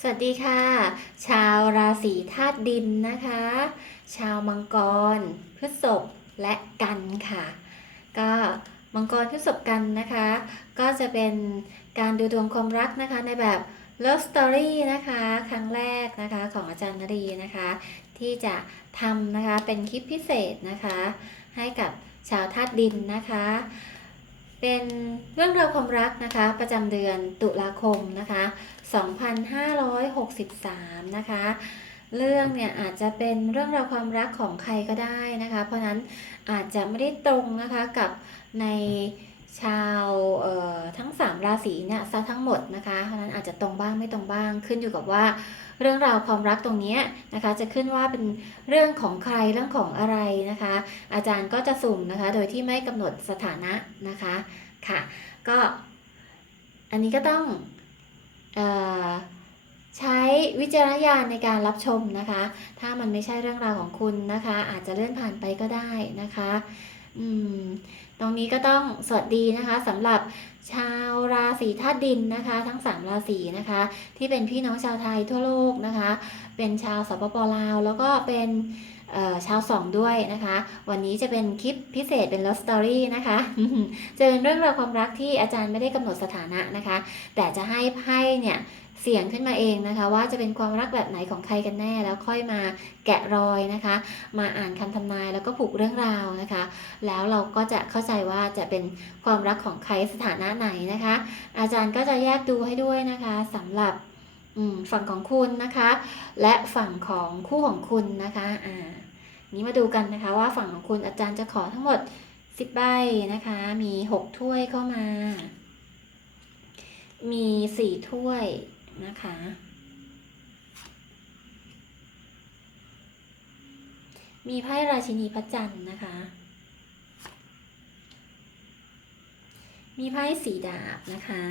สวัสดีค่ะ ชาวราศีธาตุดินนะคะ ชาวมังกร พฤษภและกันค่ะ ก็มังกรพฤษภกันนะคะ ก็จะเป็นการดูดวงความรักนะคะในแบบ Love Story นะคะ ครั้งแรกนะคะของอาจารย์นรีนะคะ ที่จะทำนะคะเป็นคลิปพิเศษนะคะ ให้กับชาวธาตุดินนะคะ เป็นเรื่องราวความรักนะคะ ประจำเดือนตุลาคมนะคะ 2563 นะคะ เรื่องเนี่ยอาจจะเป็นเรื่องราวความรักของใครก็ได้นะคะ เพราะฉะนั้นอาจจะไม่ได้ตรงนะคะกับใน ชาวทั้ง 3 ราศีเนี่ยซะทั้งหมดนะคะเพราะนั้นอาจจะตรงบ้างไม่ตรงบ้าง ขึ้นอยู่กับว่า เรื่องราวความรักตรงนี้นะคะ จะขึ้นว่าเป็นเรื่องของใครเรื่องของอะไรนะคะ อาจารย์ก็จะสุ่มนะคะ โดยที่ไม่กำหนดสถานะนะคะค่ะ ก็อันนี้ก็ต้องออใช้วิจารณญาณในการรับชมนะคะ ถ้ามันไม่ใช่เรื่องราวของคุณนะคะ อาจจะเลื่อนผ่านไปก็ได้นะคะ อืม ตรงนี้ก็ต้องสวัสดีนะคะสำหรับชาวราศีธาตุดินนะคะ ทั้ง 3 ราศีนะคะ ที่เป็นพี่น้องชาวไทยทั่วโลกนะคะ เป็นชาวสปปลาว แล้วก็เป็นชาวสองด้วยนะคะ วันนี้จะเป็นคลิปพิเศษเป็น love story นะคะจะเป็นเรื่องราวความรักที่อาจารย์ไม่ได้กำหนดสถานะนะคะ แต่จะให้ไพ่เนี่ย เสียงขึ้นมาเองนะคะ ว่าจะเป็นความรักแบบไหนของใครกันแน่ แล้วค่อยมาแกะรอยนะคะ มาอ่านคำทำนายแล้วก็ผูกเรื่องราวนะคะ แล้วเราก็จะเข้าใจว่าจะเป็นความรักของใครสถานะไหนนะคะ อาจารย์ก็จะแยกดูให้ด้วยนะคะสำหรับฝั่งของคุณนะคะ และฝั่งของคู่ของคุณนะคะอ่านี้มาดูกันนะคะว่าฝั่งของคุณอาจารย์จะขอทั้งหมด10ใบนะคะ มี6ถ้วยเข้ามา มี4ถ้วย นะคะ มีไพ่ราชินีพระจันทร์นะคะ มีไพ่สีดาบนะคะ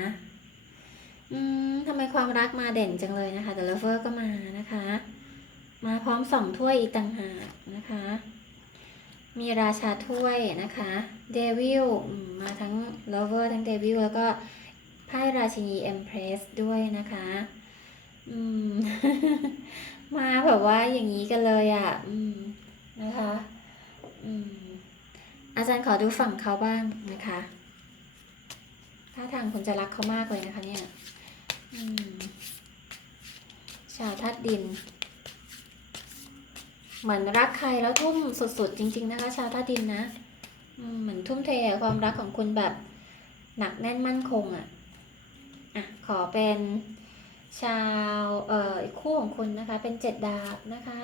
อืมทำไมความรักมาเด่นจังเลยนะคะ แต่เลเวอร์ก็มานะคะ มาพร้อมสองถ้วยอีกต่างหากนะคะ มีราชาถ้วยนะคะ เดวิลมาทั้งเลเวอร์ทั้งเดวิลแล้วก็ ไพ่ราชินีเอ็มเพรสด้วยนะคะ อืม มาแบบว่าอย่างนี้กันเลยอะ อืม นะคะ อืม อาจารย์ขอดูฝั่งเขาบ้างนะคะท่าทางคุณจะรักเขามากเลยนะคะเนี่ย อืม ชาวธาตุดิน เหมือนรักใครแล้วทุ่มสุดๆ จริง ๆ นะคะ ชาวธาตุดินนะ อืม เหมือนทุ่มเทความรักของคุณแบบหนักแน่นมั่นคงอะ่ะ อะขอเป็นชาวเอ่ออีกคู่ของคุณนะคะ เป็นเจ็ดดาบนะคะ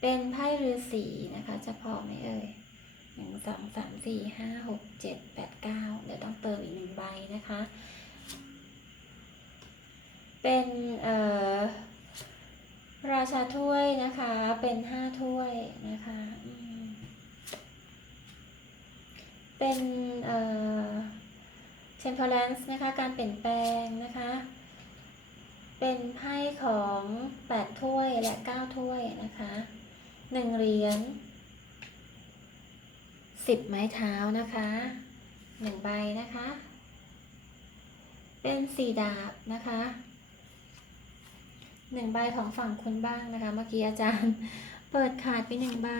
เป็นไพ่ฤาษีนะคะ จะพอไหมเอ่ยหนึ่งสองสามสี่ห้าหกเจ็ดแปดเก้าเดี๋ยวต้องเติมอีกหนึ่งใบนะคะ เป็นเอ่อราชาถ้วยนะคะ เป็นห้าถ้วยนะคะเป็นเอ่อ temperance นะคะ การเปลี่ยนแปลงนะคะ เป็นไพ่ของแปดถ้วยและเก้าถ้วยนะคะหนึ่งเหรียญสิบไม้เท้านะคะหนึ่งใบนะคะ เป็นสี่ดาบนะคะหนึ่งใบของฝั่งคุณบ้างนะคะ เมื่อกี้อาจารย์เปิดขาดไปหนึ่งใบ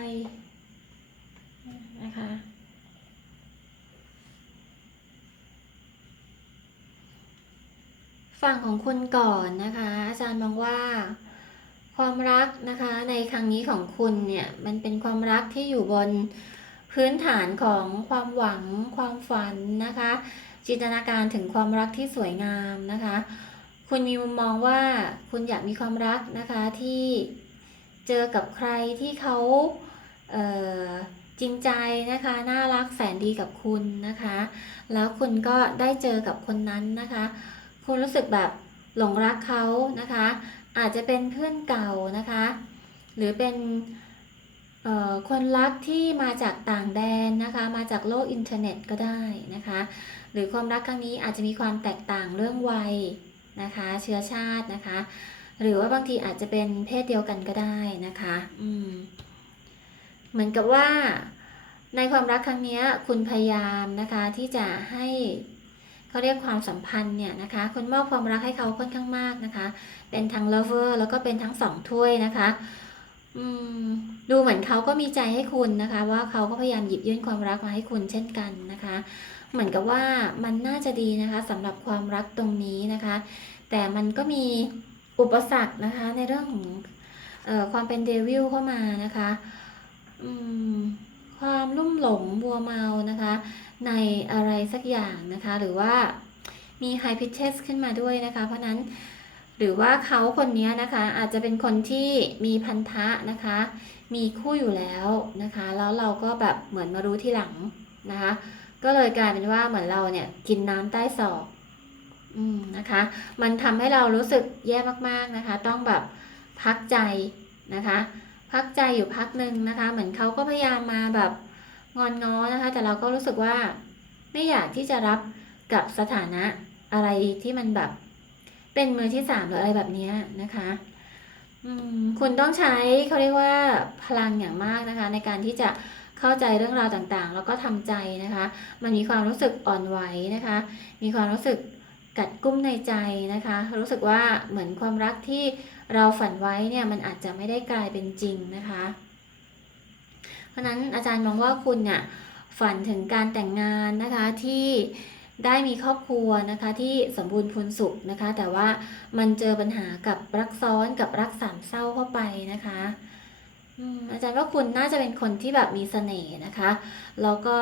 นะคะ ฝั่งของคุณก่อนนะคะ อาจารย์มองว่า ความรักนะคะในครั้งนี้ของคุณเนี่ยมันเป็นความรักที่อยู่บนพื้นฐานของความหวังความฝันนะคะ จินตนาการถึงความรักที่สวยงามนะคะ คุณมีมุมมองว่าคุณอยากมีความรักนะคะที่เจอกับใครที่เขาเจริงใจนะคะน่ารักแสนดีกับคุณนะคะ แล้วคุณก็ได้เจอกับคนนั้นนะคะ คุณรู้สึกแบบหลงรักเขานะคะ อาจจะเป็นเพื่อนเก่านะคะ หรือเป็นคนรักที่มาจากต่างแดนนะคะ มาจากโลกอินเทอร์เน็ตก็ได้นะคะ หรือความรักครั้งนี้อาจจะมีความแตกต่างเรื่องวัยนะคะ เชื้อชาตินะคะ หรือว่าบางทีอาจจะเป็นเพศเดียวกันก็ได้นะคะอืมเหมือนกับว่าในความรักครั้งนี้คุณพยายามนะคะที่จะให้ เขาเรียกความสัมพันธ์เนี่ยนะคะคุณมอบความรักให้เขาค่อนข้างมากนะคะ เป็นทั้ง lover แล้วก็เป็นทั้งสองถ้วยนะคะอืมดูเหมือนเขาก็มีใจให้คุณนะคะ ว่าเขาก็พยายามหยิบยื่นความรักมาให้คุณเช่นกันนะคะ เหมือนกับว่ามันน่าจะดีนะคะสำหรับความรักตรงนี้นะคะ แต่มันก็มีอุปสรรคนะคะในเรื่องของออความเป็นเดวิลเข้ามานะคะ อืม ความลุ่มหลงบัวเมานะคะ ในอะไรสักอย่างนะคะ หรือว่ามีไฮพิเ e สขึ้นมาด้วยนะคะ เพราะนั้นหรือว่าเขาคนนี้นะคะอาจจะเป็นคนที่มีพันธะนะคะ มีคู่อยู่แล้วนะคะ แล้วเราก็แบบเหมือนมารู้ที่หลังนะคะ ก็เลยกลายเป็นว่าเหมือนเราเนี่ยกินน้ำใต้ศอกอืมนะคะ มันทำให้เรารู้สึกแย่มากๆนะคะ ต้องแบบพักใจนะคะ พักใจอยู่พักหนึ่งนะคะ เหมือนเขาก็พยายามมาแบบงอนง้อนะคะ แต่เราก็รู้สึกว่าไม่อยากที่จะรับกับสถานะอะไรที่มันแบบเป็นมือที่สามหรืออะไรแบบนี้นะคะคุณต้องใช้เขาเรียกว่าพลังอย่างมากนะคะ ในการที่จะเข้าใจเรื่องราวต่างๆ แล้วก็ทำใจนะคะ มันมีความรู้สึกอ่อนไหวนะคะ มีความรู้สึกกัดกุ้มในใจนะคะ รู้สึกว่าเหมือนความรักที่ เราฝันไว้เนี่ยมันอาจจะไม่ได้กลายเป็นจริงนะคะ เพราะนั้นอาจารย์มองว่าคุณเนี่ยฝันถึงการแต่งงานนะคะที่ได้มีครอบครัวนะคะที่สมบูรณ์พูนสุขนะคะ แต่ว่ามันเจอปัญหากับรักซ้อนกับรักสามเศร้าเข้าไปนะคะอาจารย์ว่าคุณน่าจะเป็นคนที่แบบมีเสน่ห์นะคะแล้วก็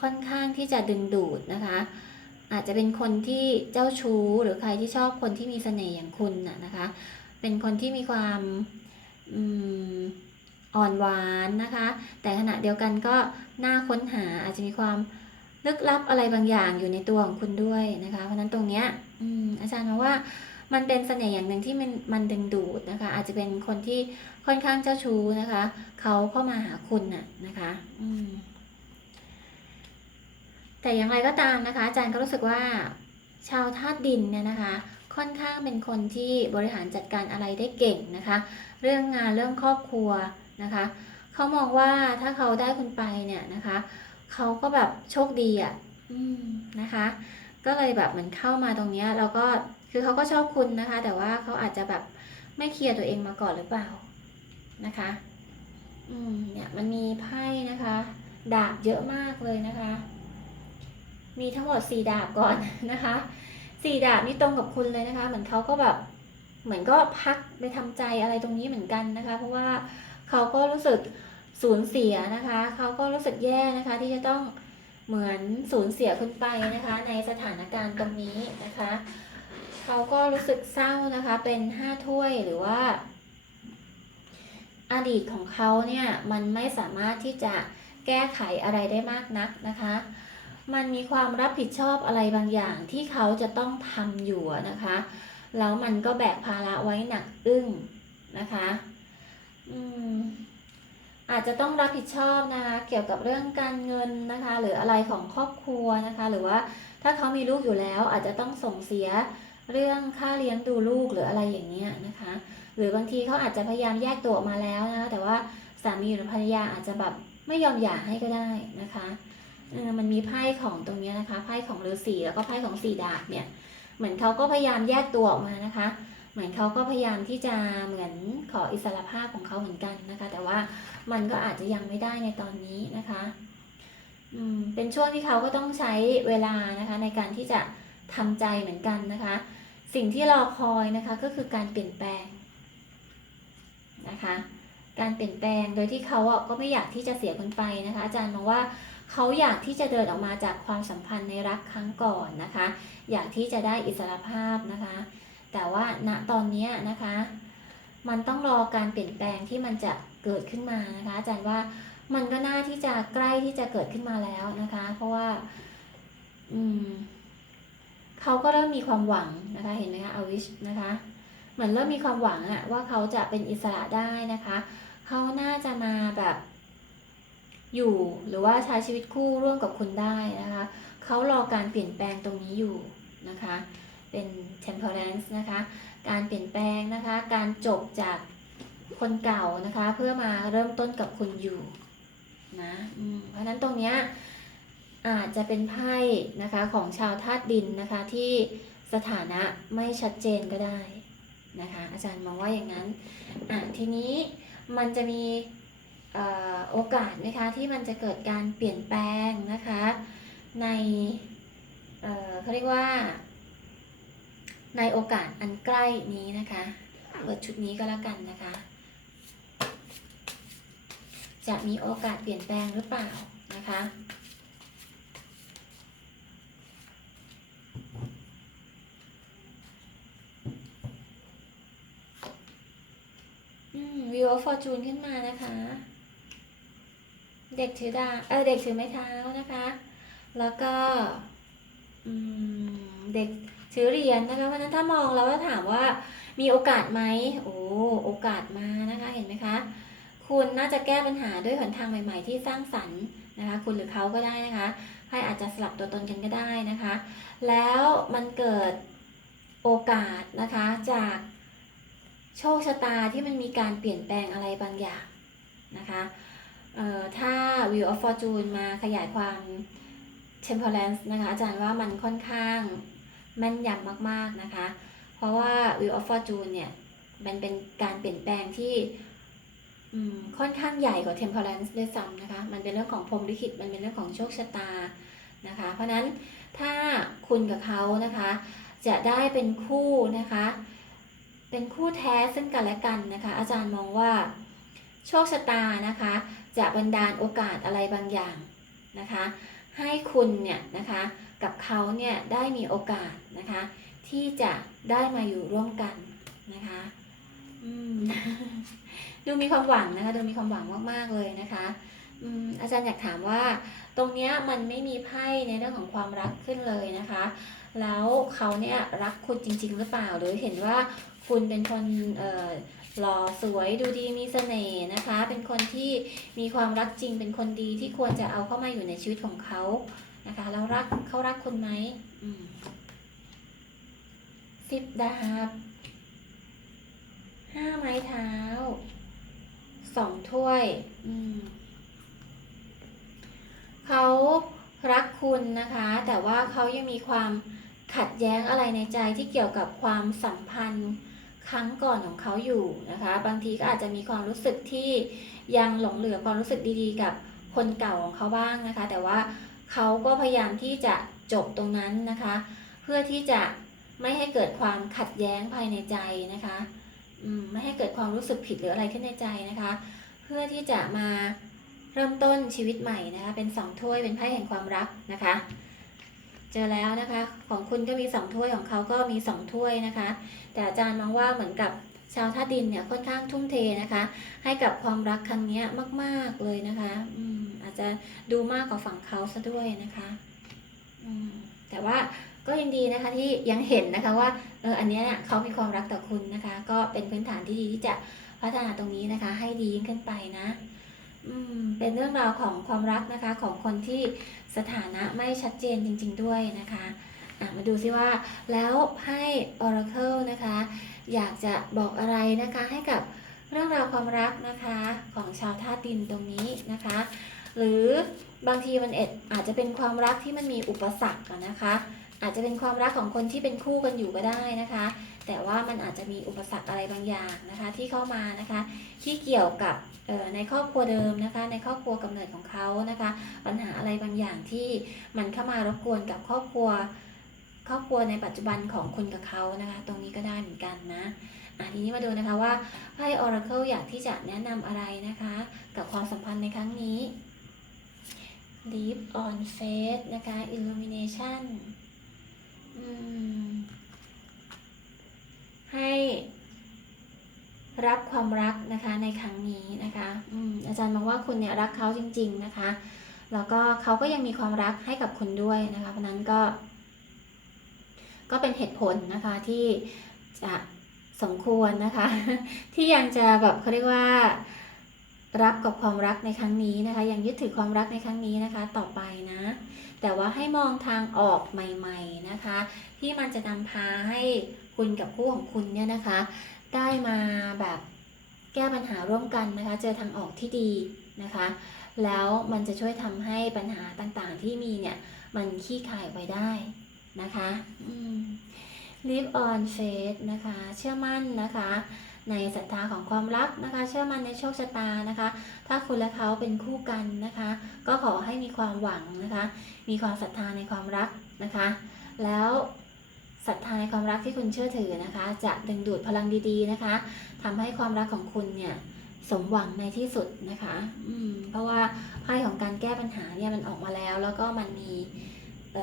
ค่อนข้างที่จะดึงดูดนะคะ อาจจะเป็นคนที่เจ้าชู้หรือใครที่ชอบคนที่มีเสน่ห์อย่างคุณน่ะนะคะ เป็นคนที่มีความอ่อนหวานนะคะ แต่ขณะเดียวกันก็น่าค้นหาอาจจะมีความลึกลับอะไรบางอย่างอยู่ในตัวของคุณด้วยนะคะ เพราะนั้นตรงเนี้ยอาจารย์มองว่ามันเป็นเสน่ห์อย่างหนึ่งที่มันมันดึงดูดนะคะ อาจจะเป็นคนที่ค่อนข้างเจ้าชู้นะคะ เขาเข้ามาหาคุณน่ะนะคะแต่อย่างไรก็ตามนะคะ อาจารย์ก็รู้สึกว่าชาวธาตุดินเนี่ยนะคะ ค่อนข้างเป็นคนที่บริหารจัดการอะไรได้เก่งนะคะ เรื่องงานเรื่องครอบครัวนะคะเขามองว่าถ้าเขาได้คุณไปเนี่ยนะคะเขาก็แบบโชคดีอะนะคะ ก็เลยแบบเหมือนเข้ามาตรงนี้แล้วก็คือเขาก็ชอบคุณนะคะ แต่ว่าเขาอาจจะแบบไม่เคลียร์ตัวเองมาก่อนหรือเปล่านะคะ อืมเนี่ยมันมีไพ่นะคะ ดาบเยอะมากเลยนะคะ มีทั้งหมดสี่ดาบก่อนนะคะ สี่ดาบนี่ตรงกับคุณเลยนะคะ เหมือนเขาก็แบบ เหมือนก็พักไปทำใจอะไรตรงนี้เหมือนกันนะคะ เพราะว่าเขาก็รู้สึกสูญเสียนะคะ เขาก็รู้สึกแย่นะคะ ที่จะต้องเหมือนสูญเสียคุณไปนะคะ ในสถานการณ์ตรงนี้นะคะ เขาก็รู้สึกเศร้านะคะ เป็นห้าถ้วยหรือว่า อดีตของเขาเนี่ยมันไม่สามารถที่จะแก้ไขอะไรได้มากนักนะคะ มันมีความรับผิดชอบอะไรบางอย่างที่เขาจะต้องทำอยู่นะคะ แล้วมันก็แบกภาระไว้หนักอึ้งนะคะอืมอาจจะต้องรับผิดชอบนะคะเกี่ยวกับเรื่องการเงินนะคะ หรืออะไรของครอบครัวนะคะ หรือว่าถ้าเขามีลูกอยู่แล้ว อาจจะต้องส่งเสียเรื่องค่าเลี้ยงดูลูกหรืออะไรอย่างเงี้ยนะคะ หรือบางทีเขาอาจจะพยายามแยกตัวออกมาแล้วนะคะแต่ว่าสามีหรือภรรยาอาจจะแบบไม่ยอมหย่าให้ก็ได้นะคะ มันมีไพ่ของตรงนี้นะคะ ไพ่ของฤาษีแล้วก็ไพ่ของสี่ดาบเนี่ย เหมือนเขาก็พยายามแยกตัวออกมานะคะ เหมือนเขาก็พยายามที่จะเหมือนขออิสรภาพของเขาเหมือนกันนะคะ แต่ว่ามันก็อาจจะยังไม่ได้ในตอนนี้นะคะอืมเป็นช่วงที่เขาก็ต้องใช้เวลานะคะในการที่จะทำใจเหมือนกันนะคะ สิ่งที่รอคอยนะคะก็คือการเปลี่ยนแปลงนะคะ การเปลี่ยนแปลงโดยที่เขาก็ไม่อยากที่จะเสียคนไปนะคะ อาจารย์มองว่า เขาอยากที่จะเดินออกมาจากความสัมพันธ์ในรักครั้งก่อนนะคะ อยากที่จะได้อิสรภาพนะคะ แต่ว่าณตอนนี้นะคะ มันต้องรอการเปลี่ยนแปลงที่มันจะเกิดขึ้นมานะคะอาจารย์ว่ามันก็น่าที่จะใกล้ที่จะเกิดขึ้นมาแล้วนะคะ เพราะว่าอืมเขาก็เริ่มมีความหวังนะคะเห็นไหมคะอวิชนะคะ เหมือนเริ่มมีความหวังอะว่าเขาจะเป็นอิสระได้นะคะ เขาน่าจะมาแบบ อยู่หรือว่าใช้ชีวิตคู่ร่วมกับคุณได้นะคะเขารอการเปลี่ยนแปลงตรงนี้อยู่นะคะ เป็น temperance นะคะ การเปลี่ยนแปลงนะคะ การจบจากคนเก่านะคะ เพื่อมาเริ่มต้นกับคุณอยู่นะเพราะนั้นตรงเนี้ยอาจจะเป็นไพ่นะคะของชาวธาตุดินนะคะที่สถานะไม่ชัดเจนก็ได้นะคะ อาจารย์มองว่าอย่างนั้นอะทีนี้มันจะมี โอกาสไหมคะที่มันจะเกิดการเปลี่ยนแปลงนะคะในเเขาเรียกว่า ในโอกาสอันใกล้นี้นะคะเปิดชุดนี้ก็แล้วกันนะคะ จะมีโอกาสเปลี่ยนแปลงหรือเปล่านะคะอืม Wheel of Fortune ขึ้นมานะคะ เด็กถือดาเออเด็กถือไม้เท้านะคะ แล้วก็เด็กถือเหรียญนะคะเพราะนั้นถ้ามองแล้วถามว่ามีโอกาสไหมโอ้โอกาสมานะคะเห็นไหมคะ คุณน่าจะแก้ปัญหาด้วยหนทางใหม่ ๆ ที่สร้างสรรค์นะคะ คุณหรือเขาก็ได้นะคะไพ่อาจจะสลับตัวตนกันก็ได้นะคะ แล้วมันเกิดโอกาสนะคะจากโชคชะตาที่มันมีการเปลี่ยนแปลงอะไรบางอย่างนะคะ ถ้า Wheel of Fortune มาขยายความ Temperance นะคะ อาจารย์ว่ามันค่อนข้างแม่นยำมากๆนะคะ เพราะว่า Wheel of Fortune เนี่ย มันเป็นการเปลี่ยนแปลงที่ค่อนข้างใหญ่กว่า Temperance ด้วยซ้ำนะคะ มันเป็นเรื่องของพรมลิขิต มันเป็นเรื่องของโชคชะตานะคะ เพราะนั้นถ้าคุณกับเขานะคะ จะได้เป็นคู่นะคะ เป็นคู่แท้ซึ่งกันและกันนะคะ อาจารย์มองว่าโชคชะตานะคะ จะบันดาลโอกาสอะไรบางอย่างนะคะ ให้คุณเนี่ยนะคะกับเขาเนี่ยได้มีโอกาสนะคะ ที่จะได้มาอยู่ร่วมกันนะคะดูมีความหวังนะคะ ดูมีความหวังมากๆเลยนะคะอาจารย์อยากถามว่า ตรงเนี้ยมันไม่มีไพ่ในเรื่องของความรักขึ้นเลยนะคะ แล้วเขาเนี่ยรักคุณจริง ๆ หรือเปล่า หรือเห็นว่าคุณเป็นคนเอ่อ หล่อสวยดูดีมีเสน่ห์นะคะ เป็นคนที่มีความรักจริง เป็นคนดีที่ควรจะเอาเข้ามาอยู่ในชีวิตของเขานะคะ แล้วรักเขารักคุณไหมสิบดาบห้าไม้เท้าสองถ้วยเขารักคุณนะคะ แต่ว่าเขายังมีความขัดแย้งอะไรในใจที่เกี่ยวกับความสัมพันธ์ ครั้งก่อนของเขาอยู่นะคะ บางทีก็อาจจะมีความรู้สึกที่ยังหลงเหลือความรู้สึกดีๆ กับคนเก่าของเขาบ้างนะคะ แต่ว่าเขาก็พยายามที่จะจบตรงนั้นนะคะ เพื่อที่จะไม่ให้เกิดความขัดแย้งภายในใจนะคะไม่ให้เกิดความรู้สึกผิดหรืออะไรขึ้นในใจนะคะ เพื่อที่จะมาเริ่มต้นชีวิตใหม่นะคะ เป็นสองถ้วยเป็นไพ่แห่งความรักนะคะ เจอแล้วนะคะ ของคุณก็มีสองถ้วยของเขาก็มีสองถ้วยนะคะ แต่อาจารย์มองว่าเหมือนกับชาวธาดินเนี่ยค่อนข้างทุ่มเทนะคะ ให้กับความรักครั้งนี้มาก ๆเลยนะคะอืมอาจจะดูมากกว่าฝั่งเขาซะด้วยนะคะอืมแต่ว่าก็ยังดีนะคะที่ยังเห็นนะคะว่าเอออันนี้เนี่ยเขามีความรักต่อคุณนะคะ ก็เป็นพื้นฐานที่ดีที่จะพัฒนาตรงนี้นะคะ ให้ดียิ่งขึ้นไปนะ เป็นเรื่องราวของความรักนะคะของคนที่สถานะไม่ชัดเจนจริง ๆ ด้วยนะคะมาดูซิว่าแล้วไพ่ Oracle นะคะ อยากจะบอกอะไรนะคะให้กับเรื่องราวความรักนะคะของชาวธาตุดินตรงนี้นะคะ หรือบางทีมันเอ็ดอาจจะเป็นความรักที่มันมีอุปสรรคนะคะ อาจจะเป็นความรักของคนที่เป็นคู่กันอยู่ก็ได้นะคะ แต่ว่ามันอาจจะมีอุปสรรคอะไรบางอย่างนะคะ ที่เข้ามานะคะ ที่เกี่ยวกับในครอบครัวเดิมนะคะ ในครอบครัวกำเนิดของเขานะคะ ปัญหาอะไรบางอย่างที่มันเข้ามารบกวนกับครอบครัวครอบครัวในปัจจุบันของคุณกับเขานะคะ ตรงนี้ก็ได้เหมือนกันนะอะทีนี้มาดูนะคะว่าไพ่ Oracle อยากที่จะแนะนำอะไรนะคะ กับความสัมพันธ์ในครั้งนี้ Live on Faith นะคะ Illumination ให้รับความรักนะคะในครั้งนี้นะคะอืมอาจารย์มองว่าคุณเนี่ยรักเขาจริง ๆนะคะ แล้วก็เขาก็ยังมีความรักให้กับคุณด้วยนะคะ เพราะฉะนั้นก็ ก็เป็นเหตุผลนะคะที่จะสมควรนะคะ ที่ยังจะแบบเขาเรียกว่า รับกับความรักในครั้งนี้นะคะ ยังยึดถือความรักในครั้งนี้นะคะ ต่อไปนะ แต่ว่าให้มองทางออกใหม่ๆนะคะ ที่มันจะนำพาให้คุณกับคู่ของคุณเนี่ยนะคะ ได้มาแบบแก้ปัญหาร่วมกันนะคะ เจอทางออกที่ดีนะคะ แล้วมันจะช่วยทำให้ปัญหาต่างๆที่มีเนี่ย มันขี้คายไปได้นะคะ live on faith นะคะ เชื่อมั่นนะคะ ในศรัทธาของความรักนะคะ เชื่อมั่นในโชคชะตานะคะ ถ้าคุณและเขาเป็นคู่กันนะคะ ก็ขอให้มีความหวังนะคะ มีความศรัทธาในความรักนะคะ แล้วศรัทธาในความรักที่คุณเชื่อถือนะคะ จะดึงดูดพลังดีๆนะคะทำให้ความรักของคุณเนี่ยสมหวังในที่สุดนะคะ อืม เพราะว่าไพ่ของการแก้ปัญหาเนี่ยมันออกมาแล้ว แล้วก็มันมีเ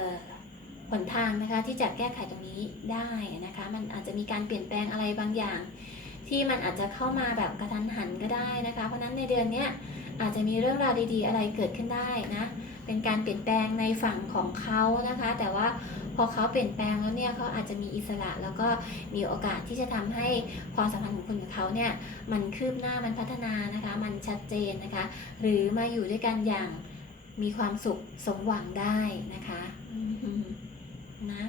หนทางนะคะที่จะแก้ไขตรงนี้ได้นะคะ มันอาจจะมีการเปลี่ยนแปลงอะไรบางอย่าง ที่มันอาจจะเข้ามาแบบกระทันหันก็ได้นะคะ เพราะนั้นในเดือนนี้อาจจะมีเรื่องราวดีๆ อะไรเกิดขึ้นได้นะเป็นการเปลี่ยนแปลงในฝั่งของเขานะคะ แต่ว่าพอเขาเปลี่ยนแปลงแล้วเนี่ยเขาอาจจะมีอิสระแล้วก็มีโอกาสที่จะทำให้ความสัมพันธ์ของคุณกับเขาเนี่ยมันคืบหน้ามันพัฒนานะคะ มันชัดเจนนะคะ หรือมาอยู่ด้วยกันอย่างมีความสุขสมหวังได้นะคะนะ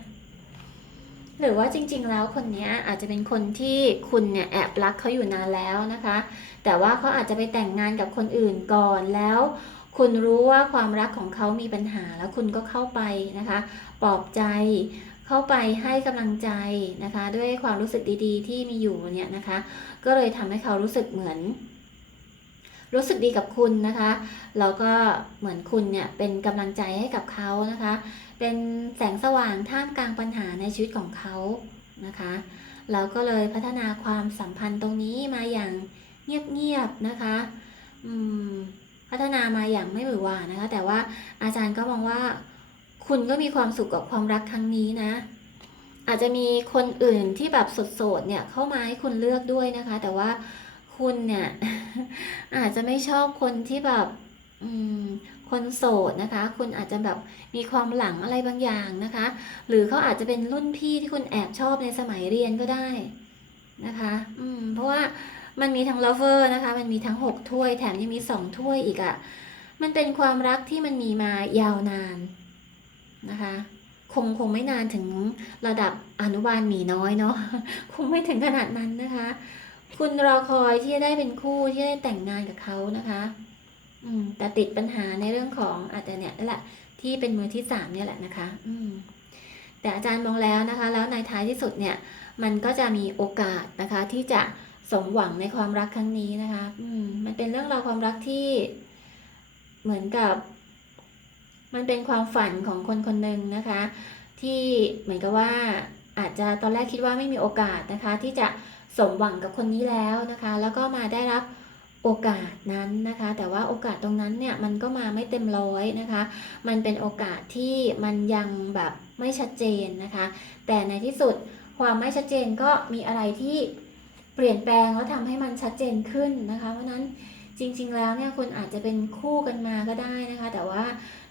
หรือว่าจริง ๆ แล้วคนนี้อาจจะเป็นคนที่คุณเนี่ยแอบรักเขาอยู่นานแล้วนะคะ แต่ว่าเขาอาจจะไปแต่งงานกับคนอื่นก่อนแล้ว คุณรู้ว่าความรักของเขามีปัญหาแล้วคุณก็เข้าไปนะคะปลอบใจเข้าไปให้กำลังใจนะคะ ด้วยความรู้สึกดีๆ ที่มีอยู่เนี่ยนะคะ ก็เลยทำให้เขารู้สึกเหมือน รู้สึกดีกับคุณนะคะแล้วก็เหมือนคุณเนี่ยเป็นกำลังใจให้กับเขานะคะ เป็นแสงสว่างท่ามกลางปัญหาในชีวิตของเขานะคะแล้วก็เลยพัฒนาความสัมพันธ์ตรงนี้มาอย่างเงียบๆนะคะพัฒนามาอย่างไม่หวือหวานะคะ แต่ว่าอาจารย์ก็มองว่า คุณก็มีความสุขกับความรักครั้งนี้นะ อาจจะมีคนอื่นที่แบบสดๆเนี่ยเข้ามาให้คุณเลือกด้วยนะคะ แต่ว่า คุณเนี่ย อาจจะไม่ชอบคนที่แบบอืมคนโสดนะคะ คุณอาจจะแบบมีความหลังอะไรบางอย่างนะคะ หรือเขาอาจจะเป็นรุ่นพี่ที่คุณแอบชอบในสมัยเรียนก็ได้นะคะ อืม เพราะว่ามันมีทั้ง lover นะคะ มันมีทั้ง6ถ้วย แถมยังมี2ถ้วยอีกอะ่ะ มันเป็นความรักที่มันมีมายาวนานนะคะ คงคงไม่นานถึงระดับอนุบาลหมีน้อยเนาะ คงไม่ถึงขนาดนั้นนะคะ คุณรอคอยที่จะได้เป็นคู่ที่ได้แต่งงานกับเขานะคะ อืม แต่ติดปัญหาในเรื่องของอาจจะเนี่ยนั่นแหละที่เป็นมือที่สามเนี่ยแหละนะคะ อืม แต่อาจารย์มองแล้วนะคะ แล้วในท้ายที่สุดเนี่ย มันก็จะมีโอกาสนะคะ ที่จะสมหวังในความรักครั้งนี้นะคะ อืม มันเป็นเรื่องราวความรักที่เหมือนกับ มันเป็นความฝันของคนคนหนึ่งนะคะ ที่เหมือนกับว่าอาจจะตอนแรกคิดว่าไม่มีโอกาสนะคะ ที่จะ สมหวังกับคนนี้แล้วนะคะ แล้วก็มาได้รับโอกาสนั้นนะคะ แต่ว่าโอกาสตรงนั้นเนี่ยมันก็มาไม่เต็มร้อยนะคะ มันเป็นโอกาสที่มันยังแบบไม่ชัดเจนนะคะ แต่ในที่สุดความไม่ชัดเจนก็มีอะไรที่เปลี่ยนแปลงแล้วทำให้มันชัดเจนขึ้นนะคะ เพราะนั้นจริงๆ แล้วเนี่ยคุณอาจจะเป็นคู่กันมาก็ได้นะคะ แต่ว่า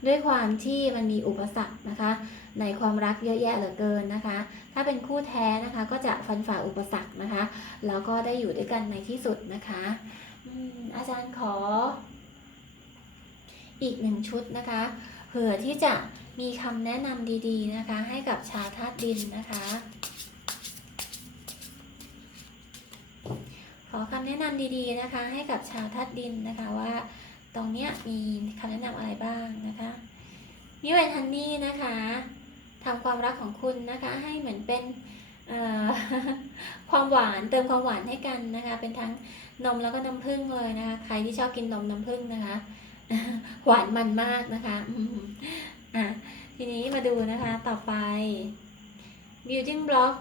ด้วยความที่มันมีอุปสรรคนะคะ ในความรักเยอะแยะเหลือเกินนะคะ ถ้าเป็นคู่แท้นะคะก็จะฟันฝ่าอุปสรรคนะคะ แล้วก็ได้อยู่ด้วยกันในที่สุดนะคะอืมอาจารย์ขอ อีกหนึ่งชุดนะคะเผื่อที่จะมีคำแนะนำดีๆนะคะ ให้กับชาวธาตุดินนะคะ ขอคำแนะนำดีๆนะคะ ให้กับชาวธาตุดินนะคะว่าตรงเนี้ยมีคำแนะนำอะไรบ้างนะคะมิเวนฮันนี่นะคะ ทำความรักของคุณนะคะ ให้เหมือนเป็นความหวานเติมความหวานให้กันนะคะ เป็นทั้งนมแล้วก็น้ำผึ้งเลยนะคะ ใครที่ชอบกินนมน้ำผึ้งนะคะ หวานมันมากนะคะอะทีนี้มาดูนะคะต่อไป building block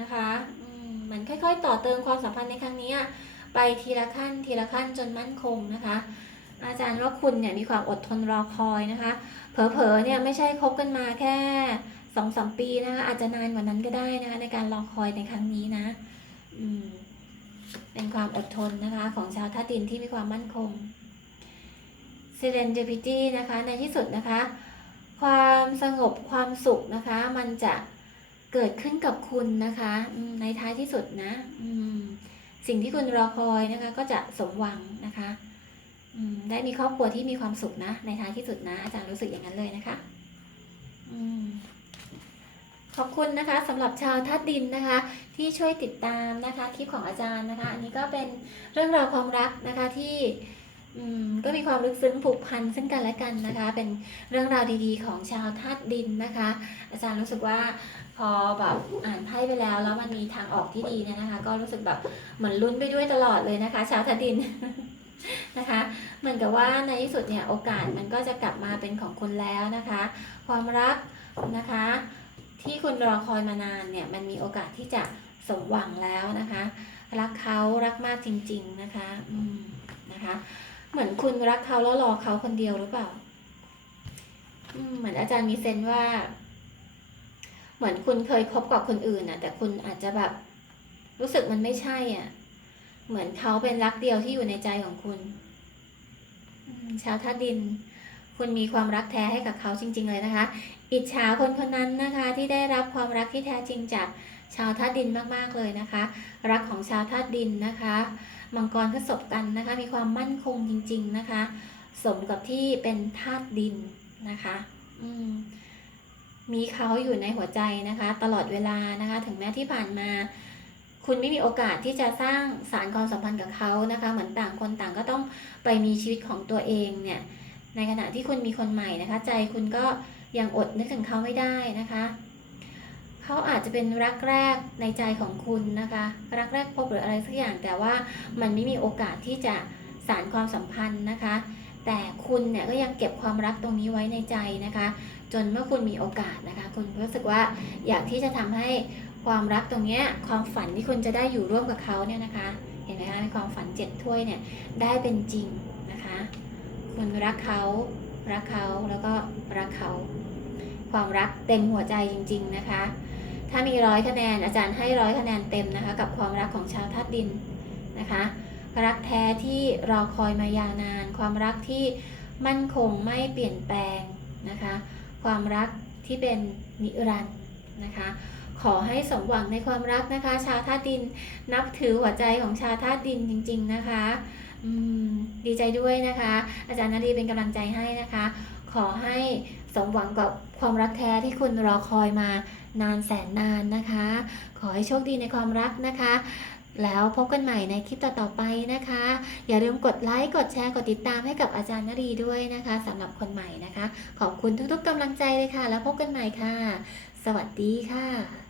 นะคะอืมมันค่อย ๆ ต่อเติมความสัมพันธ์ในครั้งนี้อะไปทีละขั้นทีละขั้นจนมั่นคงนะคะ อาจารย์ว่าคุณเนี่ยมีความอดทนรอคอยนะคะ เผลอๆเนี่ยไม่ใช่คบกันมาแค่ สองสามปีนะคะอาจจะนานกว่านั้นก็ได้นะคะในการรอคอยในครั้งนี้นะอืมเป็นความอดทนนะคะของชาวธาตุดินที่มีความมั่นคง serendipity นะคะในที่สุดนะคะ ความสงบความสุขนะคะ มันจะเกิดขึ้นกับคุณนะคะในท้ายที่สุดนะสิ่งที่คุณรอคอยนะคะ ก็จะสมหวังนะคะได้มีครอบครัวที่มีความสุขนะ ในท้ายที่สุดนะ อาจารย์รู้สึกอย่างนั้นเลยนะคะ ขอบคุณนะคะสำหรับชาวธาตุดินนะคะ ที่ช่วยติดตามนะคะคลิปของอาจารย์นะคะ อันนี้ก็เป็นเรื่องราวความรักนะคะที่ก็มีความลึกซึ้งผูกพันซึ่งกันและกันนะคะ เป็นเรื่องราวดีๆ ของชาวธาตุดินนะคะ อาจารย์รู้สึกว่าพอแบบอ่านไพ่ไปแล้ว แล้วมันมีทางออกที่ดีเนี่ยนะคะ ก็รู้สึกแบบเหมือนลุ้นไปด้วยตลอดเลยนะคะ ชาวธาตุดินนะคะ เหมือนกับว่าในที่สุดเนี่ยโอกาสมันก็จะกลับมาเป็นของคุณแล้วนะคะ ความรักนะคะ ที่คุณรอคอยมานานเนี่ยมันมีโอกาสที่จะสมหวังแล้วนะคะ รักเขารักมากจริง ๆนะคะอืมนะคะ เหมือนคุณรักเขาแล้วรอเขาคนเดียวหรือเปล่าอืมเหมือนอาจารย์มีเซนว่า เหมือนคุณเคยคบกับคนอื่นน่ะ แต่คุณอาจจะแบบรู้สึกมันไม่ใช่อะ เหมือนเขาเป็นรักเดียวที่อยู่ในใจของคุณชาวธาดิน คุณมีความรักแท้ให้กับเขาจริง ๆ เลยนะคะ อิจฉาคนคนนั้นนะคะที่ได้รับความรักที่แท้จริงจากชาวธาตุดินมากๆเลยนะคะ รักของชาวธาตุดินนะคะมังกรผสบกันนะคะ มีความมั่นคงจริง ๆนะคะ สมกับที่เป็นธาตุดินนะคะอืมมีเขาอยู่ในหัวใจนะคะ ตลอดเวลานะคะ ถึงแม้ที่ผ่านมาคุณไม่มีโอกาสที่จะสร้างสารความสัมพันธ์กับเขานะคะ เหมือนต่างคนต่างก็ต้องไปมีชีวิตของตัวเองเนี่ย ในขณะที่คุณมีคนใหม่นะคะ ใจคุณก็ยังอดนึกถึงเขาไม่ได้นะคะเขาอาจจะเป็นรักแรกในใจของคุณนะคะ รักแรกพบหรืออะไรสักอย่างแต่ว่ามันไม่มีโอกาสที่จะสารความสัมพันธ์นะคะ แต่คุณเนี่ยก็ยังเก็บความรักตรงนี้ไว้ในใจนะคะ จนเมื่อคุณมีโอกาสนะคะ คุณรู้สึกว่าอยากที่จะทำให้ความรักตรงนี้ความฝันที่คุณจะได้อยู่ร่วมกับเขาเนี่ยนะคะ เห็นไหมคะมีความฝันเจ็ดถ้วยเนี่ยได้เป็นจริง คุณรักเขารักเขาแล้วก็รักเขา ความรักเต็มหัวใจจริง ๆนะคะ ถ้ามีร้อยคะแนนอาจารย์ให้ร้อยคะแนนเต็มนะคะ กับความรักของชาวธาตุดินนะคะ รักแท้ที่รอคอยมายาวนาน ความรักที่มั่นคงไม่เปลี่ยนแปลงนะคะ ความรักที่เป็นนิรันดร์นะคะขอให้สมหวังในความรักนะคะ ชาวธาตุดินนับถือหัวใจของชาวธาตุดินจริง ๆ นะคะ ดีใจด้วยนะคะ อาจารย์นารีเป็นกำลังใจให้นะคะ ขอให้สมหวังกับความรักแท้ที่คุณรอคอยมานานแสนนานนะคะ ขอให้โชคดีในความรักนะคะ แล้วพบกันใหม่ในคลิปต่อๆไปนะคะ อย่าลืมกดไลค์ กดแชร์ กดติดตามให้กับอาจารย์นรีด้วยนะคะสำหรับคนใหม่นะคะ ขอบคุณทุกๆกำลังใจเลยค่ะ แล้วพบกันใหม่ค่ะ สวัสดีค่ะ